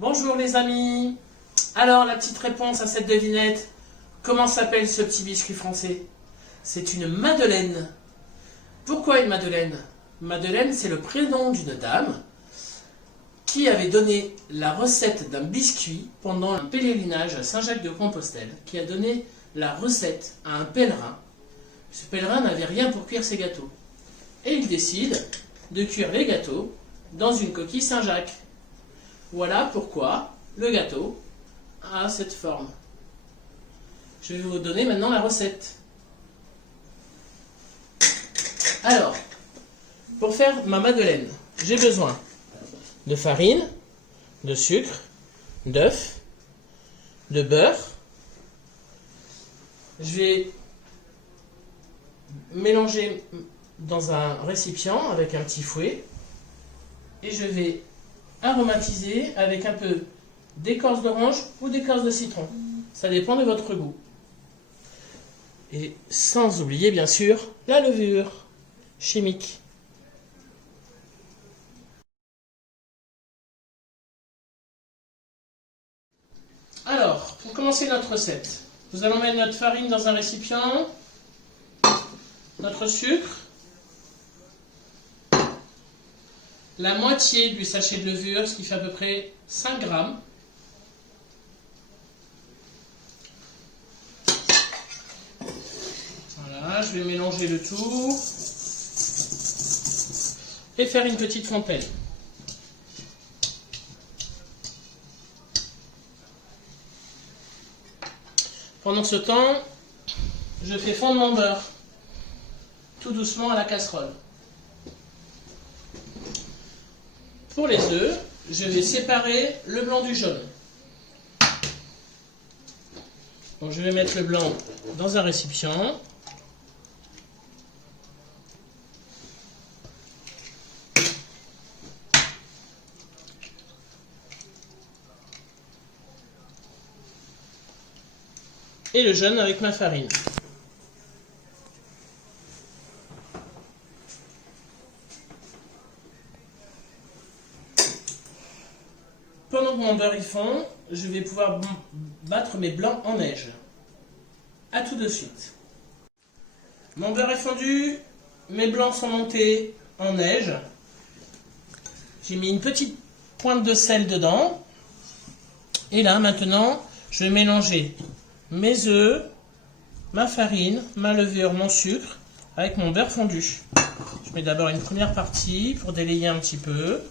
Bonjour les amis. Alors la petite réponse à cette devinette. Comment s'appelle ce petit biscuit français? C'est une madeleine. Pourquoi une madeleine? Madeleine, c'est le prénom d'une dame qui avait donné la recette d'un biscuit pendant un pèlerinage à Saint-Jacques-de-Compostelle, qui a donné la recette à un pèlerin. Ce pèlerin n'avait rien pour cuire ses gâteaux. Et il décide de cuire les gâteaux dans une coquille Saint-Jacques. Voilà pourquoi le gâteau a cette forme. Je vais vous donner maintenant la recette. Alors, pour faire ma madeleine, j'ai besoin de farine, de sucre, d'œufs, de beurre. Je vais mélanger dans un récipient avec un petit fouet et je vais aromatiser avec un peu d'écorce d'orange ou d'écorce de citron. Ça dépend de votre goût. Et sans oublier bien sûr la levure chimique. Alors, pour commencer notre recette, nous allons mettre notre farine dans un récipient, notre sucre, la moitié du sachet de levure, ce qui fait à peu près 5 grammes. Voilà, je vais mélanger le tout et faire une petite fontaine. Pendant ce temps, je fais fondre mon beurre tout doucement à la casserole. Pour les œufs, je vais séparer le blanc du jaune. Donc je vais mettre le blanc dans un récipient. Et le jaune avec ma farine. Pendant que mon beurre y fond, je vais pouvoir battre mes blancs en neige. A tout de suite. Mon beurre est fondu, mes blancs sont montés en neige. J'ai mis une petite pointe de sel dedans. Et là, maintenant, je vais mélanger mes œufs, ma farine, ma levure, mon sucre avec mon beurre fondu. Je mets d'abord une première partie pour délayer un petit peu.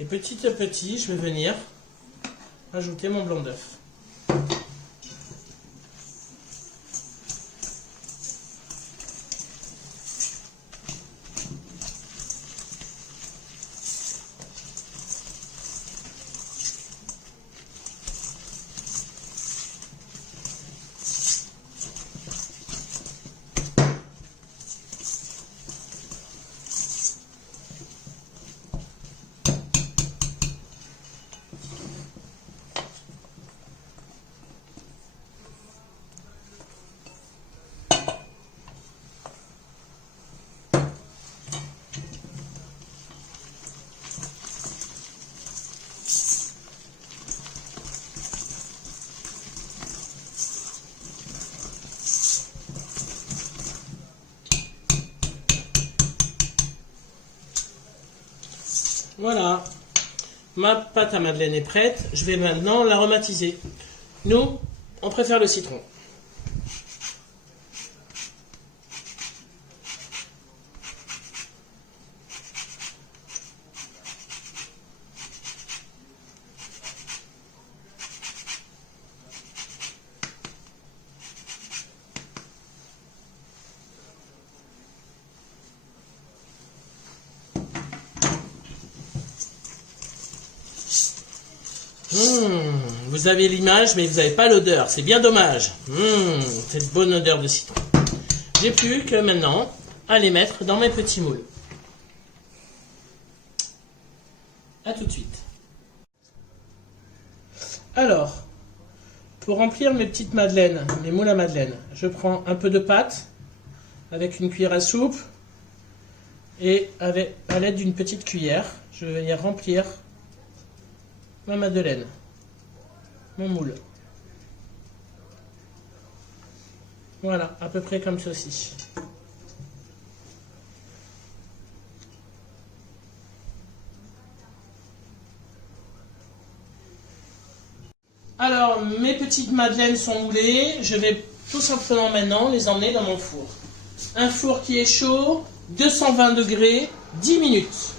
Et petit à petit, je vais venir ajouter mon blanc d'œuf. Voilà, ma pâte à madeleine est prête. Je vais maintenant l'aromatiser. Nous, on préfère le citron. Vous avez l'image, mais vous n'avez pas l'odeur. C'est bien dommage. Cette bonne odeur de citron. J'ai plus que maintenant à les mettre dans mes petits moules. A tout de suite. Alors, pour remplir mes petites madeleines, mes moules à madeleine, je prends un peu de pâte avec une cuillère à soupe et à l'aide d'une petite cuillère, je vais venir remplir ma madeleine, mon moule. Voilà, à peu près comme ceci. Alors, mes petites madeleines sont moulées. Je vais tout simplement maintenant les emmener dans mon four. Un four qui est chaud, 220 degrés, 10 minutes.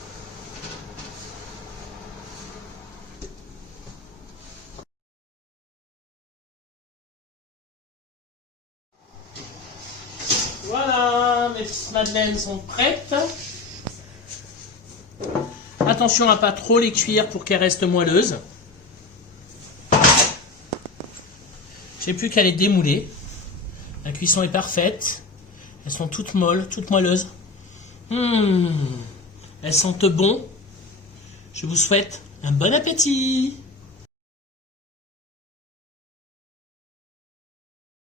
Voilà, mes petites madeleines sont prêtes. Attention à pas trop les cuire pour qu'elles restent moelleuses. J'ai plus qu'à les démouler. La cuisson est parfaite. Elles sont toutes molles, toutes moelleuses. Elles sentent bon. Je vous souhaite un bon appétit.